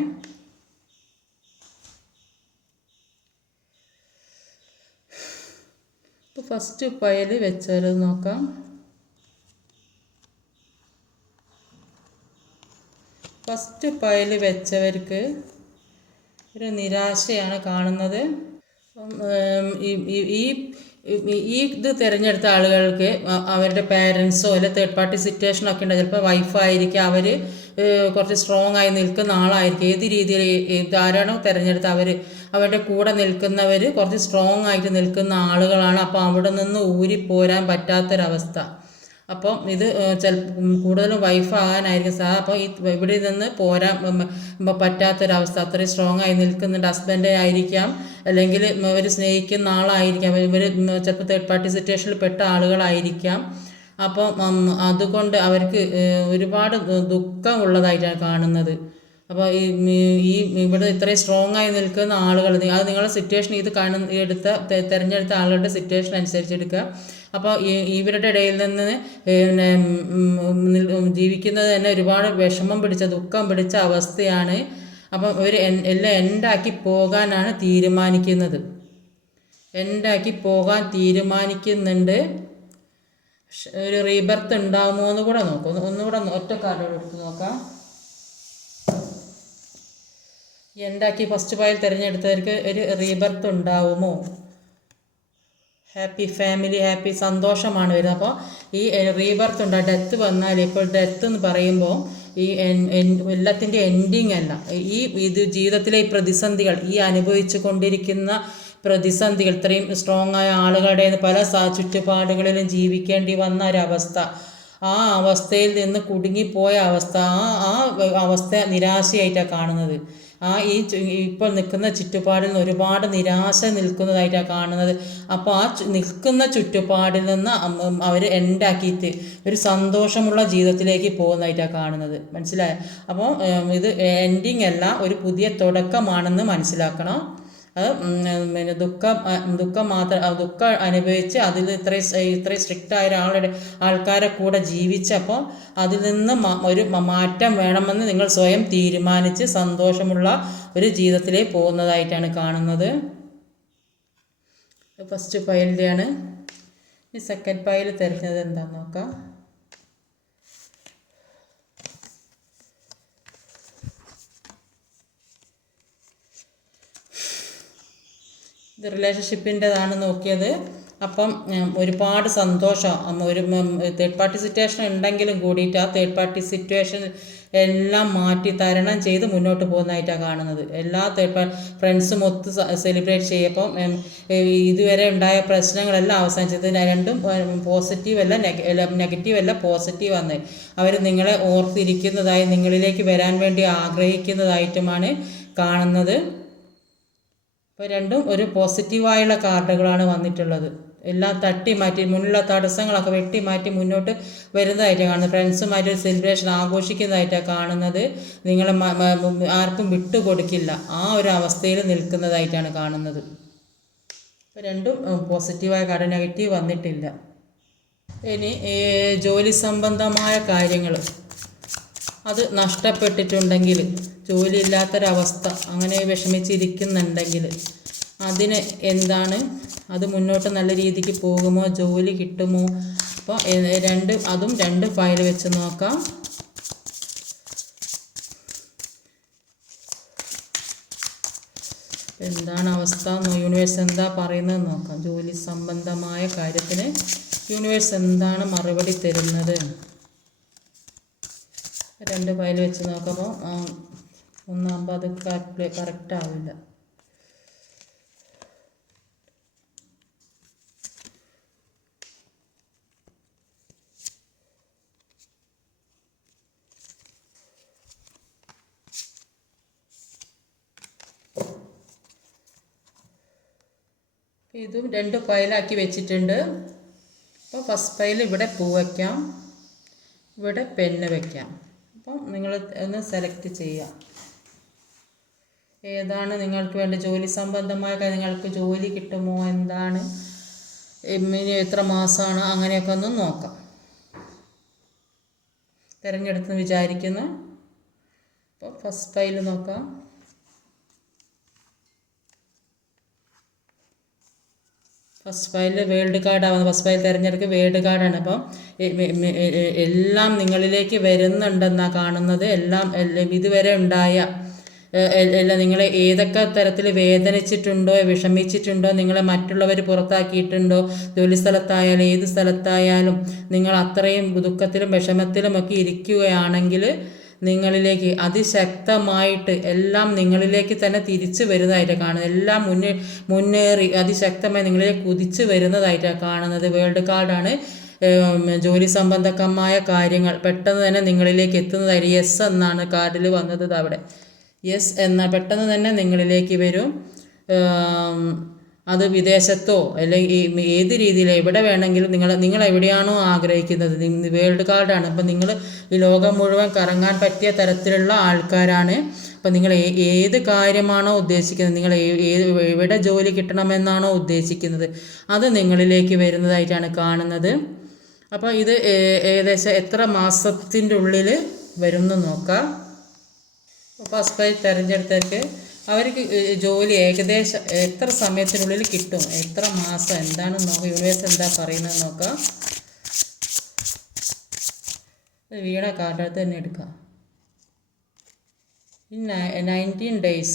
ഇപ്പോൾ ഫസ്റ്റ് ഫയൽ വെച്ചാൽ നോക്കാം. ഫസ്റ്റ് ഫയൽ വെച്ചവർക്ക് ഒരു നിരാശയാണ് കാണുന്നത്. ഈ ഇത് തിരഞ്ഞെടുത്ത ആളുകൾക്ക് അവരുടെ പേരൻസോ അല്ലെങ്കിൽ തേർഡ് പാർട്ടി സിറ്റുവേഷനോ ഒക്കെ ഉണ്ട്. ചിലപ്പോൾ വൈഫായിരിക്കും, അവർ കുറച്ച് സ്ട്രോങ് ആയി നിൽക്കുന്ന ആളായിരിക്കും. ഏത് രീതിയിൽ ആരാണോ തിരഞ്ഞെടുത്ത് അവരുടെ കൂടെ നിൽക്കുന്നവർ കുറച്ച് സ്ട്രോങ് ആയിട്ട് നിൽക്കുന്ന ആളുകളാണ്. അപ്പോൾ അവിടെ നിന്ന് ഊരിപ്പോരാൻ പറ്റാത്തൊരവസ്ഥ. അപ്പം ഇത് കൂടുതലും വൈഫാകാനായിരിക്കും അപ്പോൾ ഇവിടെ നിന്ന് പോരാൻ പറ്റാത്തൊരവസ്ഥ, അത്രയും സ്ട്രോങ് ആയി നിൽക്കുന്നുണ്ട്. ഹസ്ബൻഡ് ആയിരിക്കാം, അല്ലെങ്കിൽ ഇവർ സ്നേഹിക്കുന്ന ആളായിരിക്കാം, ഇവർ ചിലപ്പോൾ തേർഡ് പാർട്ടി സിറ്റുവേഷനിൽ പെട്ട ആളുകളായിരിക്കാം. അപ്പം അതുകൊണ്ട് അവർക്ക് ഒരുപാട് ദുഃഖമുള്ളതായിട്ടാണ് കാണുന്നത്. അപ്പോൾ ഈ ഇവിടെ ഇത്രയും സ്ട്രോങ് ആയി നിൽക്കുന്ന ആളുകൾ, അത് നിങ്ങളുടെ സിറ്റുവേഷൻ തിരഞ്ഞെടുത്ത ആളുകളുടെ സിറ്റുവേഷൻ അനുസരിച്ച് എടുക്കുക. അപ്പോൾ ഇവരുടെ ഇടയിൽ നിന്ന് ജീവിക്കുന്നത് തന്നെ ഒരുപാട് വിഷമം പിടിച്ച, ദുഃഖം പിടിച്ച അവസ്ഥയാണ്. അപ്പം ഇവർ എല്ലാം എൻഡാക്കി പോകാനാണ് തീരുമാനിക്കുന്നത്. എൻഡാക്കി പോകാൻ തീരുമാനിക്കുന്നുണ്ട്. ഒരു റീബർത്ത് ഉണ്ടാകുമോ എന്ന് കൂടെ നോക്കും. ഒന്നുകൂടെ ഒറ്റ കാർഡോട് എടുത്ത് നോക്കാം. എൻഡാക്കി ഫസ്റ്റ് ഫയൽ തിരഞ്ഞെടുത്തവർക്ക് ഒരു റീബർത്ത് ഉണ്ടാവുമോ? ഹാപ്പി ഫാമിലി, ഹാപ്പി സന്തോഷമാണ് വരുന്നത്. അപ്പോൾ ഈ റീബർത്ത് ഉണ്ട്. ഡെത്ത് വന്നാൽ, ഇപ്പോൾ ഡെത്ത് എന്ന് പറയുമ്പോൾ ഈ എല്ലാത്തിൻ്റെ എൻഡിങ് അല്ല. ഇത് ജീവിതത്തിലെ ഈ പ്രതിസന്ധികൾ, ഈ അനുഭവിച്ചു കൊണ്ടിരിക്കുന്ന പ്രതിസന്ധികൾ, ഇത്രയും സ്ട്രോങ് ആയ ആളുകളുടെ പല ചുറ്റുപാടുകളിലും ജീവിക്കേണ്ടി വന്ന ഒരവസ്ഥ, ആ അവസ്ഥയിൽ നിന്ന് കുടുങ്ങിപ്പോയ അവസ്ഥ, ആ അവസ്ഥ നിരാശയായിട്ടാണ് കാണുന്നത്. ഇപ്പോൾ നിൽക്കുന്ന ചുറ്റുപാടിൽ നിന്ന് ഒരുപാട് നിരാശ നിൽക്കുന്നതായിട്ടാണ് കാണുന്നത്. അപ്പോൾ നിൽക്കുന്ന ചുറ്റുപാടിൽ നിന്ന് അവർ എൻഡാക്കിയിട്ട് ഒരു സന്തോഷമുള്ള ജീവിതത്തിലേക്ക് പോകുന്നതായിട്ടാണ് കാണുന്നത്. മനസ്സിലായോ? അപ്പോൾ ഇത് എൻഡിങ് അല്ല, ഒരു പുതിയ തുടക്കമാണെന്ന് മനസ്സിലാക്കണം. അത് പിന്നെ ദുഃഖം അനുഭവിച്ച് അതിൽ ഇത്രയും സ്ട്രിക്റ്റ് ആയ ആൾക്കാരെ കൂടെ ജീവിച്ചപ്പോൾ അതിൽ നിന്ന് ഒരു മാറ്റം വേണമെന്ന് നിങ്ങൾ സ്വയം തീരുമാനിച്ച് സന്തോഷമുള്ള ഒരു ജീവിതത്തിലേക്ക് പോകുന്നതായിട്ടാണ് കാണുന്നത്. ഫസ്റ്റ് ഫയലിൻ്റെയാണ്. ഈ സെക്കൻഡ് ഫയൽ തിരഞ്ഞത് എന്താണെന്ന് നോക്കാം. ഇത് റിലേഷൻഷിപ്പിൻ്റെതാണ് നോക്കിയത്. അപ്പം ഒരുപാട് സന്തോഷം, ഒരു തേർഡ് പാർട്ടി സിറ്റുവേഷൻ ഉണ്ടെങ്കിലും കൂടിയിട്ട് ആ തേർഡ് പാർട്ടി സിറ്റുവേഷൻ എല്ലാം മാറ്റി തരണം ചെയ്ത് മുന്നോട്ട് പോകുന്നതായിട്ടാണ് കാണുന്നത്. എല്ലാ ഫ്രണ്ട്സും ഒത്ത് സെലിബ്രേറ്റ് ചെയ്യപ്പം ഇതുവരെ ഉണ്ടായ പ്രശ്നങ്ങളെല്ലാം അവസാനിച്ചത്. രണ്ടും പോസിറ്റീവ് അല്ല, നെഗറ്റീവ് അല്ല, പോസിറ്റീവ് ആണ്. അവർ നിങ്ങളെ ഓർത്തിരിക്കുന്നതായി, നിങ്ങളിലേക്ക് വരാൻ വേണ്ടി ആഗ്രഹിക്കുന്നതായിട്ടുമാണ് കാണുന്നത്. അപ്പോൾ രണ്ടും ഒരു പോസിറ്റീവായുള്ള കാർഡുകളാണ് വന്നിട്ടുള്ളത്. എല്ലാം തട്ടി മാറ്റി, മുന്നിലുള്ള തടസ്സങ്ങളൊക്കെ വെട്ടി മാറ്റി മുന്നോട്ട് വരുന്നതായിട്ടാണ് കാണുന്നത്. ഫ്രണ്ട്സുമായിട്ട് സെലിബ്രേഷൻ ആഘോഷിക്കുന്നതായിട്ടാണ് കാണുന്നത്. നിങ്ങളെ ആർക്കും വിട്ടുകൊടുക്കില്ല, ആ ഒരു അവസ്ഥയിൽ നിൽക്കുന്നതായിട്ടാണ് കാണുന്നത്. അപ്പോൾ രണ്ടും പോസിറ്റീവായ കാർഡ്, നെഗറ്റീവ് വന്നിട്ടില്ല. ഇനി ജോലി സംബന്ധമായ കാര്യങ്ങൾ അത് നഷ്ടപ്പെട്ടിട്ടുണ്ടെങ്കിൽ, ജോലിയില്ലാത്തൊരവസ്ഥ അങ്ങനെ വിഷമിച്ചിരിക്കുന്നുണ്ടെങ്കിൽ അതിന് എന്താണ്, അത് മുന്നോട്ട് നല്ല രീതിക്ക് പോകുമോ, ജോലി കിട്ടുമോ? അപ്പോൾ അതും രണ്ട് ഫയൽ വെച്ച് നോക്കാം. എന്താണ് അവസ്ഥ, യൂണിവേഴ്സ് എന്താ പറയുന്നത് നോക്കാം. ജോലി സംബന്ധമായ കാര്യത്തിന് യൂണിവേഴ്സ് എന്താണ് മറുപടി തരുന്നത്? രണ്ട് ഫയൽ വെച്ച് നോക്കുമ്പോൾ ഒന്നാകുമ്പോൾ അത് കറക്റ്റ് ആവില്ല. ഇതും 2 ഫയലാക്കി വെച്ചിട്ടുണ്ട്. അപ്പോൾ ഫസ്റ്റ് ഫയൽ ഇവിടെ പൂ വയ്ക്കാം, ഇവിടെ പെന്ന് വയ്ക്കാം. അപ്പം നിങ്ങൾ ഒന്ന് സെലക്ട് ചെയ്യാം ഏതാണ് നിങ്ങൾക്ക് വേണ്ട. ജോലി സംബന്ധമായ നിങ്ങൾക്ക് ജോലി കിട്ടുമോ, എന്താണ്, ഇനി എത്ര മാസമാണ്, അങ്ങനെയൊക്കെ ഒന്ന് നോക്കാം. തിരഞ്ഞെടുത്തെന്ന് വിചാരിക്കുന്നു. അപ്പോൾ ഫസ്റ്റ് ഫയൽ നോക്കാം. ഫസ്റ്റ് ഫയലിൽ വേൾഡ് കാർഡാവുന്നത്. ഫസ്റ്റ് ഫയൽ തിരഞ്ഞെടുക്കുക, വേൾഡ് കാർഡാണ്. അപ്പം എല്ലാം നിങ്ങളിലേക്ക് വരുന്നുണ്ടെന്നാണ് കാണുന്നത്. എല്ലാം ഇതുവരെ ഉണ്ടായ എല്ലാം നിങ്ങളെ ഏതൊക്കെ തരത്തിൽ വേദനിച്ചിട്ടുണ്ടോ, വിഷമിച്ചിട്ടുണ്ടോ, നിങ്ങളെ മറ്റുള്ളവർ പുറത്താക്കിയിട്ടുണ്ടോ, ജോലി സ്ഥലത്തായാലും ഏത് സ്ഥലത്തായാലും നിങ്ങൾ അത്രയും ദുഃഖത്തിലും വിഷമത്തിലും ഒക്കെ ഇരിക്കുകയാണെങ്കിൽ നിങ്ങളിലേക്ക് അതിശക്തമായിട്ട് എല്ലാം നിങ്ങളിലേക്ക് തന്നെ തിരിച്ചു വരുന്നതായിട്ട് കാണുന്നത്. എല്ലാം മുന്നേറി അതിശക്തമായി നിങ്ങളിലേക്ക് കുതിച്ചു വരുന്നതായിട്ടാണ് കാണുന്നത്. വേൾഡ് കാർഡാണ്. ജോലി സംബന്ധമായ കാര്യങ്ങൾ പെട്ടെന്ന് തന്നെ നിങ്ങളിലേക്ക് എത്തുന്നതായിട്ട് യെസ് എന്നാണ് കാർഡിൽ വന്നത്. അവിടെ യെസ് എന്ന പെട്ടെന്ന് തന്നെ നിങ്ങളിലേക്ക് വരും. അത് വിദേശത്തോ അല്ലെങ്കിൽ ഏത് രീതിയിൽ എവിടെ വേണമെങ്കിലും നിങ്ങൾ എവിടെയാണോ ആഗ്രഹിക്കുന്നത്, വേൾഡ് കാർഡാണ്. അപ്പം നിങ്ങൾ ഈ ലോകം മുഴുവൻ കറങ്ങാൻ പറ്റിയ തരത്തിലുള്ള ആൾക്കാരാണ്. അപ്പം നിങ്ങൾ ഏത് കാര്യമാണോ ഉദ്ദേശിക്കുന്നത്, നിങ്ങൾ എവിടെ ജോലി കിട്ടണമെന്നാണോ ഉദ്ദേശിക്കുന്നത്, അത് നിങ്ങളിലേക്ക് വരുന്നതായിട്ടാണ് കാണുന്നത്. അപ്പോൾ ഇത് ഏകദേശം എത്ര മാസത്തിൻ്റെ ഉള്ളിൽ വരുമെന്ന് നോക്കാം. ഫസ്റ്റ് ഫയൽ തിരഞ്ഞെടുത്തവർക്ക് അവർക്ക് ജോലി ഏകദേശം എത്ര സമയത്തിനുള്ളിൽ കിട്ടും, എത്ര മാസം, എന്താണെന്ന് നോക്കാം. യൂണിവേഴ്സ് എന്താ പറയുന്നത് നോക്കാം. വീണ കാർഡെടുത്ത് തന്നെ എടുക്കാം. 19 days.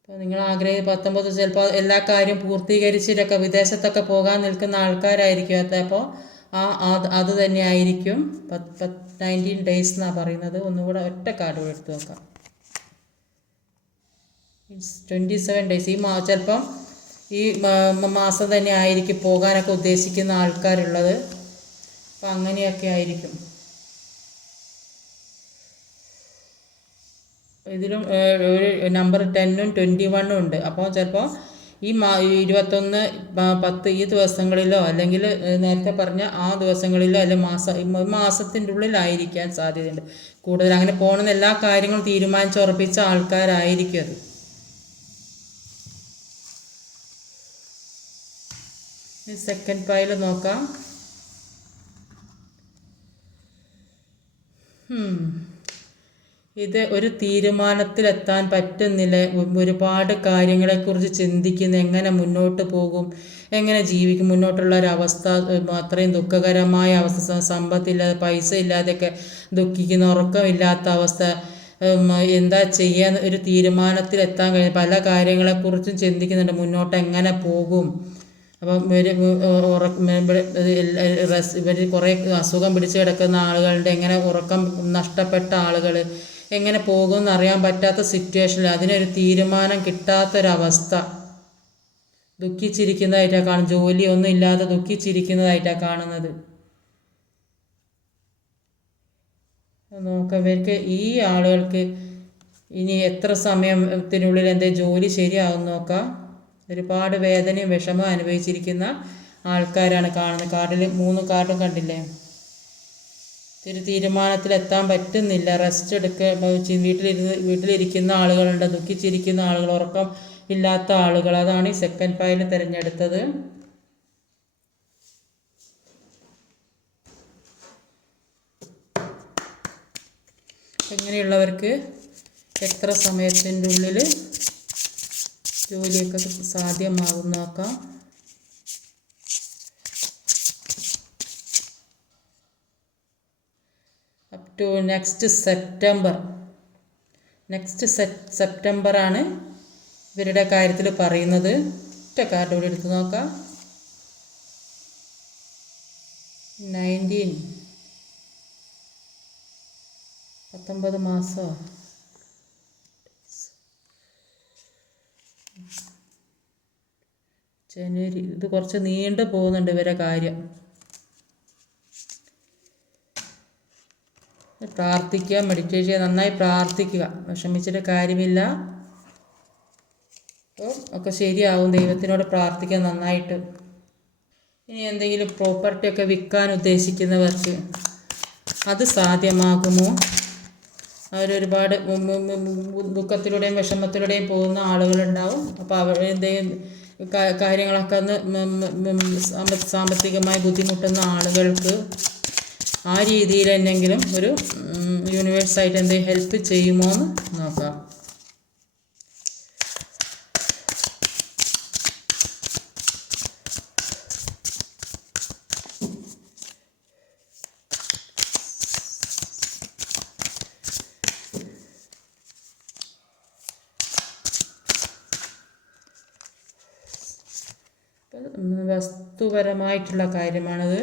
അപ്പോൾ നിങ്ങൾ 19 ചിലപ്പോൾ എല്ലാ കാര്യവും പൂർത്തീകരിച്ചിട്ടൊക്കെ വിദേശത്തൊക്കെ പോകാൻ നിൽക്കുന്ന ആൾക്കാരായിരിക്കും. അപ്പോൾ അത് തന്നെ ആയിരിക്കും. 19 days എന്നാണ് പറയുന്നത്. ഒന്നുകൂടെ ഒറ്റ കാർഡ് കൂടെ എടുത്ത് നോക്കാം. 27 days. ഈ ചിലപ്പം ഈ മാസം തന്നെ ആയിരിക്കും പോകാനൊക്കെ ഉദ്ദേശിക്കുന്ന ആൾക്കാരുള്ളത്. അപ്പം അങ്ങനെയൊക്കെ ആയിരിക്കും. ഇതിലും ഒരു നമ്പർ 10ഉം 21ഉം ഉണ്ട്. അപ്പോൾ ചിലപ്പോൾ ഈ 21, 10 ഈ ദിവസങ്ങളിലോ അല്ലെങ്കിൽ നേരത്തെ പറഞ്ഞ ആ ദിവസങ്ങളിലോ അല്ലെങ്കിൽ മാസത്തിൻ്റെ ഉള്ളിലായിരിക്കാൻ സാധ്യതയുണ്ട് കൂടുതൽ. അങ്ങനെ പോകണമെന്ന് എല്ലാ കാര്യങ്ങളും തീരുമാനിച്ചുറപ്പിച്ച ആൾക്കാരായിരിക്കും അത്. സെക്കൻഡ് ഫയൽ നോക്കാം. ഇത് ഒരു തീരുമാനത്തിലെത്താൻ പറ്റുന്നില്ല. ഒരുപാട് കാര്യങ്ങളെക്കുറിച്ച് ചിന്തിക്കുന്നു. എങ്ങനെ മുന്നോട്ട് പോകും, എങ്ങനെ ജീവിക്കും, മുന്നോട്ടുള്ള ഒരവസ്ഥ അത്രയും ദുഃഖകരമായ അവസ്ഥ, സമ്പത്തില്ലാതെ പൈസ ഇല്ലാതെയൊക്കെ ദുഃഖിക്കുന്ന, ഉറക്കമില്ലാത്ത അവസ്ഥ, എന്താ ചെയ്യാൻ ഒരു തീരുമാനത്തിലെത്താൻ കഴിയും. പല കാര്യങ്ങളെക്കുറിച്ചും ചിന്തിക്കുന്നുണ്ട്. മുന്നോട്ട് എങ്ങനെ പോകും. അപ്പം ഇവർ കുറേ അസുഖം പിടിച്ച് കിടക്കുന്ന ആളുകളുടെ, എങ്ങനെ ഉറക്കം നഷ്ടപ്പെട്ട ആളുകൾ എങ്ങനെ പോകുമെന്ന് അറിയാൻ പറ്റാത്ത സിറ്റുവേഷനിൽ അതിനൊരു തീരുമാനം കിട്ടാത്തൊരവസ്ഥ, ദുഃഖിച്ചിരിക്കുന്നതായിട്ടാണ് കാണുന്നത്. ജോലിയൊന്നും ഇല്ലാതെ ദുഃഖിച്ചിരിക്കുന്നതായിട്ടാണ് കാണുന്നത്. നോക്കാം ഇവർക്ക് ഈ ആളുകൾക്ക് ഇനി എത്ര സമയത്തിനുള്ളിൽ എന്തെങ്കിലും ജോലി ശരിയാവും നോക്കാം. ഒരുപാട് വേദനയും വിഷമവും അനുഭവിച്ചിരിക്കുന്ന ആൾക്കാരാണ് കാണുന്നത്. കാർഡിൽ 3 കാർഡും കണ്ടില്ലേ. ഒരു തീരുമാനത്തിലെത്താൻ പറ്റുന്നില്ല. റെസ്റ്റ് വീട്ടിലിരിക്കുന്ന ആളുകളുണ്ട്, ദുഃഖിച്ചിരിക്കുന്ന ആളുകൾ, ഉറക്കം ഇല്ലാത്ത ആളുകൾ. അതാണ് ഈ സെക്കൻഡ് ഫയൽ തിരഞ്ഞെടുത്തത്. ഇങ്ങനെയുള്ളവർക്ക് എത്ര സമയത്തിൻ്റെ ഉള്ളിൽ ജോലിയൊക്കെ സാധ്യമാകും നോക്കാം. അപ് ടു നെക്സ്റ്റ് സെപ്റ്റംബറാണ് ഇവരുടെ കാര്യത്തിൽ പറയുന്നത്. ഒറ്റ കാർഡ് കൂടി എടുത്ത് നോക്കാം. 19 മാസമോ ജനുവരി. ഇത് കുറച്ച് നീണ്ടു പോകുന്നുണ്ട് ഇവരെ കാര്യം. പ്രാർത്ഥിക്കുക, മെഡിറ്റേറ്റ് ചെയ്യുക, നന്നായി പ്രാർത്ഥിക്കുക. വിഷമിച്ചിട്ട് കാര്യമില്ല. അപ്പോൾ ഒക്കെ ശരിയാവും. ദൈവത്തിനോട് പ്രാർത്ഥിക്കാൻ നന്നായിട്ട്. ഇനി എന്തെങ്കിലും പ്രോപ്പർട്ടിയൊക്കെ വിൽക്കാൻ ഉദ്ദേശിക്കുന്നവർക്ക് അത് സാധ്യമാകുമോ? അവരൊരുപാട് ദുഃഖത്തിലൂടെയും വിഷമത്തിലൂടെയും പോകുന്ന ആളുകളുണ്ടാവും. അപ്പോൾ അവരുടെയും കാര്യങ്ങളൊക്കെ ഒന്ന് സാമ്പത്തികമായി ബുദ്ധിമുട്ടുന്ന ആളുകൾക്ക് ആ രീതിയിൽ എന്തെങ്കിലും ഒരു യൂണിവേഴ്സായിട്ട് എന്തെങ്കിലും ഹെൽപ്പ് ചെയ്യുമോ എന്ന് നോക്കാം. വസ്തുപരമായിട്ടുള്ള കാര്യമാണത്.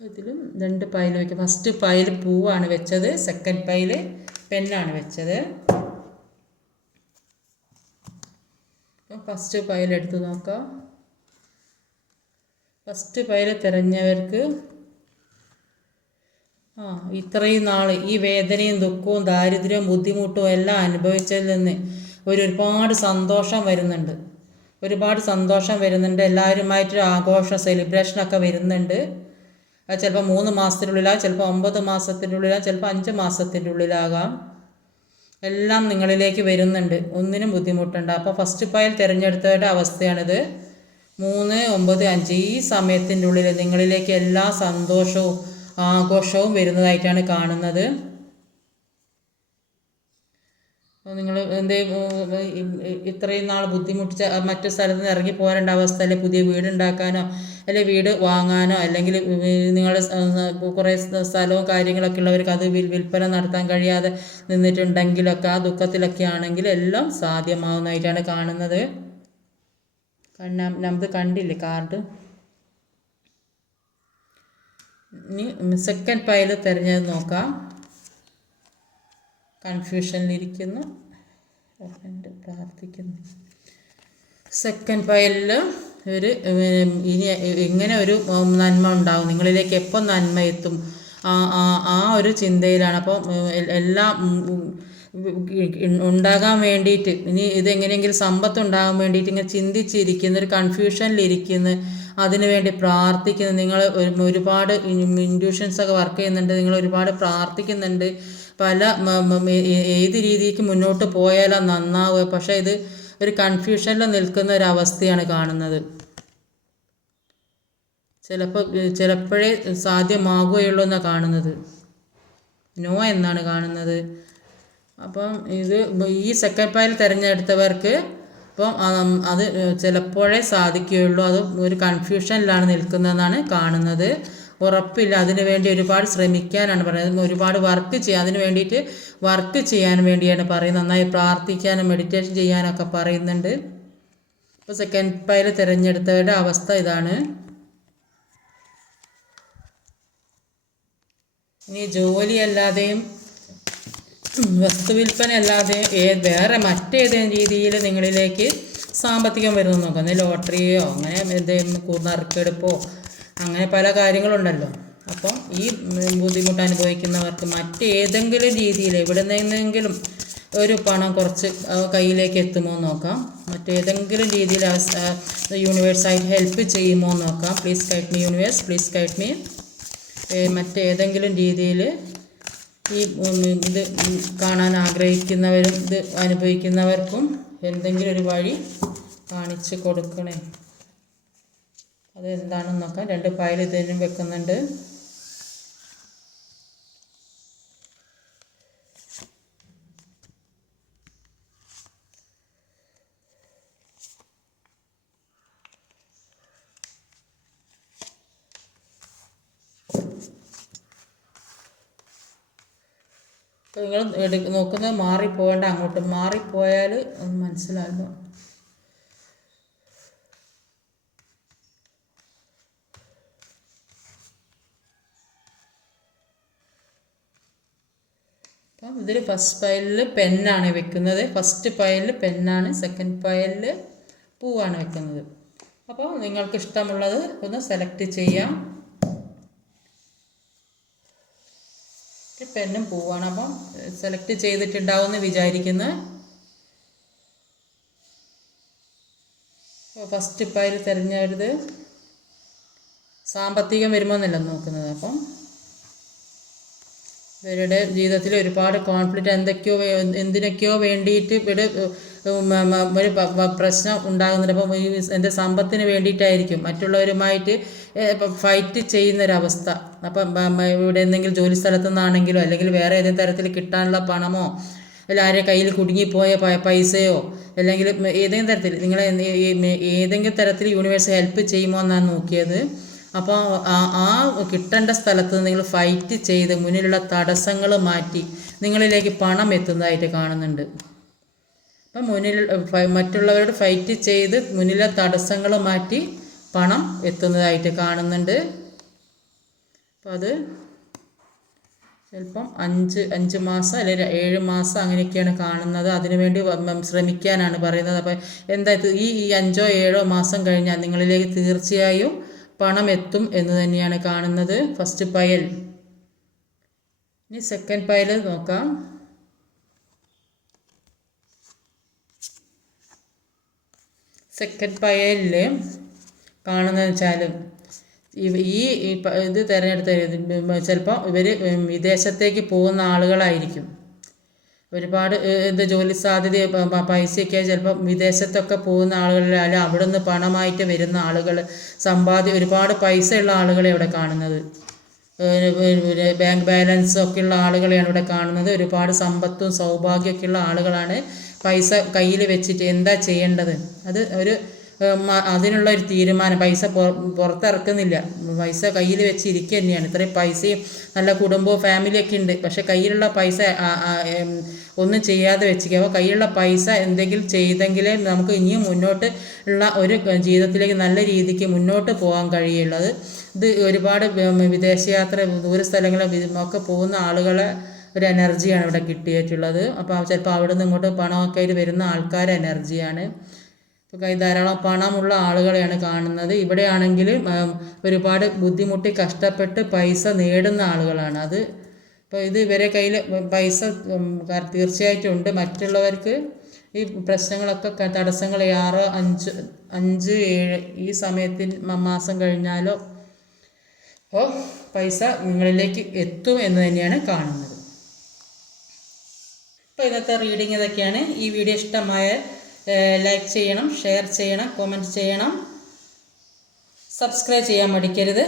ഇതിലും 2 പൈൽ വയ്ക്കും. ഫസ്റ്റ് പൈൽ പൂവാണ് വെച്ചത്, സെക്കൻഡ് പൈൽ പെന്നാണ് വെച്ചത്. ഫസ്റ്റ് പൈൽ എടുത്ത് നോക്കാം. ഫസ്റ്റ് പൈൽ തിരഞ്ഞവർക്ക് ഇത്രയും നാൾ ഈ വേദനയും ദുഃഖവും ദാരിദ്ര്യവും ബുദ്ധിമുട്ടും എല്ലാം അനുഭവിച്ചതിൽ നിന്ന് ഒരുപാട് സന്തോഷം വരുന്നുണ്ട്. എല്ലാവരുമായിട്ടൊരു ആഘോഷം, സെലിബ്രേഷനൊക്കെ വരുന്നുണ്ട്. അത് ചിലപ്പോൾ 3 മാസത്തിനുള്ളിലാകാം, ചിലപ്പോൾ 9 മാസത്തിനുള്ളിലാകാം, ചിലപ്പോൾ 5 മാസത്തിൻ്റെ ഉള്ളിലാകാം. എല്ലാം നിങ്ങളിലേക്ക് വരുന്നുണ്ട്. ഒന്നിനും ബുദ്ധിമുട്ടുണ്ട്. അപ്പോൾ ഫസ്റ്റ് പൈൽ തിരഞ്ഞെടുത്തവരുടെ അവസ്ഥയാണിത്. 3, 9, 5 ഈ സമയത്തിൻ്റെ ഉള്ളിൽ നിങ്ങളിലേക്ക് എല്ലാ സന്തോഷവും ആഘോഷവും വരുന്നതായിട്ടാണ് കാണുന്നത്. നിങ്ങൾ ഇത്രയും നാൾ ബുദ്ധിമുട്ടിച്ച മറ്റു സ്ഥലത്ത് നിന്ന് ഇറങ്ങി പോരേണ്ട അവസ്ഥ, അല്ലെങ്കിൽ പുതിയ വീട് ഉണ്ടാക്കാനോ അല്ലെങ്കിൽ വീട് വാങ്ങാനോ അല്ലെങ്കിൽ നിങ്ങൾ കുറേ സ്ഥലവും കാര്യങ്ങളൊക്കെ ഉള്ളവർക്ക് അത് വിൽപ്പന നടത്താൻ കഴിയാതെ നിന്നിട്ടുണ്ടെങ്കിലൊക്കെ ആ ദുഃഖത്തിലൊക്കെ ആണെങ്കിൽ എല്ലാം സാധ്യമാവുന്നതായിട്ടാണ് കാണുന്നത്. നമുക്ക് കണ്ടില്ലേ കാർഡ്. ഇനി സെക്കൻഡ് പൈൽ തിരഞ്ഞത് നോക്കാം. കൺഫ്യൂഷനിലിരിക്കുന്നു, പ്രാർത്ഥിക്കുന്നു. സെക്കൻഡ് പൈലിൽ ഇനി എങ്ങനെ ഒരു നന്മ ഉണ്ടാവും, നിങ്ങളിലേക്ക് എപ്പോൾ നന്മ എത്തും, ആ ഒരു ചിന്തയിലാണ്. അപ്പോൾ എല്ലാം ഉണ്ടാകാൻ വേണ്ടിയിട്ട്, ഇനി ഇതെങ്ങനെയെങ്കിലും സമ്പത്ത് ഉണ്ടാകാൻ വേണ്ടിയിട്ട് ഇങ്ങനെ ചിന്തിച്ചിരിക്കുന്ന, ഒരു കൺഫ്യൂഷനിലിരിക്കുന്ന, അതിനു വേണ്ടി പ്രാർത്ഥിക്കുന്നു. നിങ്ങൾ ഒരുപാട് ഇൻഡ്യൂഷൻസൊക്കെ വർക്ക് ചെയ്യുന്നുണ്ട്, നിങ്ങൾ ഒരുപാട് പ്രാർത്ഥിക്കുന്നുണ്ട്. ഏത് രീതിക്ക് മുന്നോട്ട് പോയാലാണ് നന്നാവുക. പക്ഷേ ഇത് ഒരു കൺഫ്യൂഷനിൽ നിൽക്കുന്ന ഒരവസ്ഥയാണ് കാണുന്നത്. ചിലപ്പോഴേ സാധ്യമാകുകയുള്ളൂ എന്നാണ് കാണുന്നത്. നോ എന്നാണ് കാണുന്നത്. അപ്പം ഈ സെക്കൻഡ് പൈൽ തിരഞ്ഞെടുത്തവർക്ക് അപ്പം അത് ചിലപ്പോഴേ സാധിക്കുകയുള്ളൂ. അത് ഒരു കൺഫ്യൂഷനിലാണ് നിൽക്കുന്നതെന്നാണ് കാണുന്നത്. ഉറപ്പില്ല. അതിനു വേണ്ടി ഒരുപാട് ശ്രമിക്കാനാണ് പറയുന്നത്. ഒരുപാട് അതിന് വേണ്ടിയിട്ട് വർക്ക് ചെയ്യാൻ വേണ്ടിയാണ് പറയുന്നത്. നന്നായി പ്രാർത്ഥിക്കാനും മെഡിറ്റേഷൻ ചെയ്യാനൊക്കെ പറയുന്നുണ്ട്. ഇപ്പോൾ സെക്കൻഡ് പൈൽ തിരഞ്ഞെടുത്തവരുടെ അവസ്ഥ ഇതാണ്. ഇനി ജോലിയല്ലാതെയും വസ്തുവിൽപ്പന അല്ലാതെയും വേറെ മറ്റേതെങ്കിലും രീതിയിൽ നിങ്ങളിലേക്ക് സാമ്പത്തികം വരുന്നു നോക്കാം. ലോട്ടറിയോ അങ്ങനെ എന്തെങ്കിലും നറുക്കെടുപ്പോ അങ്ങനെ പല കാര്യങ്ങളുണ്ടല്ലോ. അപ്പം ഈ ബുദ്ധിമുട്ട് അനുഭവിക്കുന്നവർക്ക് മറ്റേതെങ്കിലും രീതിയിൽ എവിടെ നിന്നെങ്കിലും ഒരു പണം കുറച്ച് കയ്യിലേക്ക് എത്തുമോ നോക്കാം. മറ്റേതെങ്കിലും രീതിയിൽ യൂണിവേഴ്സായിട്ട് ഹെൽപ്പ് ചെയ്യുമോ നോക്കാം. Please guide me universe, please guide me. മറ്റേതെങ്കിലും രീതിയിൽ ഇത് കാണാൻ ആഗ്രഹിക്കുന്നവരും ഇത് അനുഭവിക്കുന്നവർക്കും എന്തെങ്കിലും ഒരു വഴി കാണിച്ച് കൊടുക്കണേ. അതെന്താണെന്ന് നോക്കാം. 2 പൈൽ ഇതിനും വെക്കുന്നുണ്ട്. നിങ്ങൾ നോക്കുന്നത് മാറിപ്പോകേണ്ട, അങ്ങോട്ട് മാറിപ്പോയാൽ ഒന്ന് മനസ്സിലാകുന്നു. അപ്പം ഇതിൽ ഫസ്റ്റ് പൈലിൽ പെന്നാണ് വെക്കുന്നത്. ഫസ്റ്റ് പൈലിൽ പെന്നാണ്, സെക്കൻഡ് പൈലിൽ പൂവാണ് വെക്കുന്നത്. അപ്പോൾ നിങ്ങൾക്ക് ഇഷ്ടമുള്ളത് ഒന്ന് സെലക്ട് ചെയ്യാം. പെന്നും പൂവാണ്. അപ്പം സെലക്ട് ചെയ്തിട്ടുണ്ടാവുമെന്ന് വിചാരിക്കുന്നു. ഫസ്റ്റ് പൈൽ തിരഞ്ഞെടുത്ത് സാമ്പത്തികം വരുമോ എന്നല്ല നോക്കുന്നത്. അപ്പം ഇവരുടെ ജീവിതത്തിൽ ഒരുപാട് കോൺഫ്ലിക്റ്റ് എന്തിനൊക്കെയോ വേണ്ടിയിട്ട് ഇവിടെ ഒരു പ്രശ്നം ഉണ്ടാകുന്നുണ്ട്. അപ്പം എൻ്റെ സമ്പത്തിന് വേണ്ടിയിട്ടായിരിക്കും മറ്റുള്ളവരുമായിട്ട് ഫൈറ്റ് ചെയ്യുന്നൊരവസ്ഥ. അപ്പം ഇവിടെ എന്തെങ്കിലും ജോലി സ്ഥലത്തു നിന്നാണെങ്കിലോ അല്ലെങ്കിൽ വേറെ ഏതെങ്കിലും തരത്തിൽ കിട്ടാനുള്ള പണമോ അല്ല ആരെ കയ്യിൽ കുടുങ്ങിപ്പോയ പൈസയോ അല്ലെങ്കിൽ ഏതെങ്കിലും തരത്തിൽ നിങ്ങളെ ഏതെങ്കിലും തരത്തിൽ യൂണിവേഴ്സ് ഹെൽപ്പ് ചെയ്യുമോ എന്നാണ് നോക്കിയത്. അപ്പോൾ ആ കിട്ടേണ്ട സ്ഥലത്ത് നിങ്ങൾ ഫൈറ്റ് ചെയ്ത് മുന്നിലുള്ള തടസ്സങ്ങൾ മാറ്റി നിങ്ങളിലേക്ക് പണം എത്തുന്നതായിട്ട് കാണുന്നുണ്ട്. അപ്പം മറ്റുള്ളവരോട് ഫൈറ്റ് ചെയ്ത് മുന്നിലെ തടസ്സങ്ങൾ മാറ്റി പണം എത്തുന്നതായിട്ട് കാണുന്നുണ്ട്. അപ്പം അത് ചിലപ്പം 5 മാസം അല്ലെങ്കിൽ 7 മാസം അങ്ങനെയൊക്കെയാണ് കാണുന്നത്. അതിനുവേണ്ടി ശ്രമിക്കാനാണ് പറയുന്നത്. അപ്പം എന്താ ഈ 5-7 മാസം കഴിഞ്ഞാൽ നിങ്ങളിലേക്ക് തീർച്ചയായും പണം എത്തും എന്ന് തന്നെയാണ് കാണുന്നത്. ഫസ്റ്റ് പയൽ. ഇനി സെക്കൻഡ് പയൽ നോക്കാം. സെക്കൻഡ് പയലിൽ കാണുന്നത് വെച്ചാൽ ഇത് തിരഞ്ഞെടുത്ത ചിലപ്പോൾ ഇവർ വിദേശത്തേക്ക് പോകുന്ന ആളുകളായിരിക്കും. ഒരുപാട് ജോലി സാധ്യത പൈസയൊക്കെ ചിലപ്പോൾ വിദേശത്തൊക്കെ പോകുന്ന ആളുകളിൽ അവിടെ നിന്ന് പണമായിട്ട് വരുന്ന ആളുകൾ ഒരുപാട് പൈസ ഉള്ള ആളുകളെ ഇവിടെ കാണുന്നത്. ബാങ്ക് ബാലൻസ് ഒക്കെ ഉള്ള ആളുകളെയാണ് ഇവിടെ കാണുന്നത്. ഒരുപാട് സമ്പത്തും സൗഭാഗ്യമൊക്കെ ഉള്ള ആളുകളാണ്. പൈസ കയ്യിൽ വെച്ചിട്ട് എന്താ ചെയ്യേണ്ടത് അതിനുള്ള ഒരു തീരുമാനം. പൈസ പുറത്തിറക്കുന്നില്ല, പൈസ കയ്യിൽ വെച്ച് ഇരിക്കുക തന്നെയാണ്. ഇത്രയും പൈസയും നല്ല കുടുംബവും ഫാമിലിയൊക്കെ ഉണ്ട്. പക്ഷെ കയ്യിലുള്ള പൈസ ഒന്നും ചെയ്യാതെ വെച്ചിരിക്കുക. അപ്പോൾ കയ്യിലുള്ള പൈസ എന്തെങ്കിലും ചെയ്തെങ്കിലേ നമുക്ക് ഇനിയും മുന്നോട്ട് ഉള്ള ഒരു ജീവിതത്തിലേക്ക് നല്ല രീതിക്ക് മുന്നോട്ട് പോകാൻ കഴിയുള്ളത്. ഇത് ഒരുപാട് വിദേശയാത്ര ദൂര സ്ഥലങ്ങളിൽ ഒക്കെ പോകുന്ന ആളുകളെ ഒരു എനർജിയാണ് ഇവിടെ കിട്ടിയിട്ടുള്ളത്. അപ്പോൾ ചിലപ്പോൾ അവിടെ നിന്ന് ഇങ്ങോട്ട് പണമൊക്കെ ആയിട്ട് വരുന്ന ആൾക്കാരുടെ എനർജിയാണ്. ധാരാളം പണമുള്ള ആളുകളെയാണ് കാണുന്നത്. ഇവിടെയാണെങ്കിൽ ഒരുപാട് ബുദ്ധിമുട്ടി കഷ്ടപ്പെട്ട് പൈസ നേടുന്ന ആളുകളാണ്. ഇപ്പോൾ ഇത് ഇവരെ കയ്യിൽ പൈസ തീർച്ചയായിട്ടും ഉണ്ട്. മറ്റുള്ളവർക്ക് ഈ പ്രശ്നങ്ങളൊക്കെ തടസ്സങ്ങൾ 6, 5, 7 ഈ സമയത്തിൽ മാസം കഴിഞ്ഞാലോ പൈസ നിങ്ങളിലേക്ക് എത്തും എന്ന് തന്നെയാണ് കാണുന്നത്. അപ്പോൾ ഇന്നത്തെ റീഡിങ് ഇതൊക്കെയാണ്. ഈ വീഡിയോ ഇഷ്ടമായ ലൈക്ക് ചെയ്യണം, ഷെയർ ചെയ്യണം, കമൻറ്റ് ചെയ്യണം, സബ്സ്ക്രൈബ് ചെയ്യാൻ മടിക്കരുത്.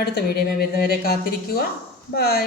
അടുത്ത വീഡിയോയിൽ വരുന്നവരെ കാത്തിരിക്കുക. ബൈ.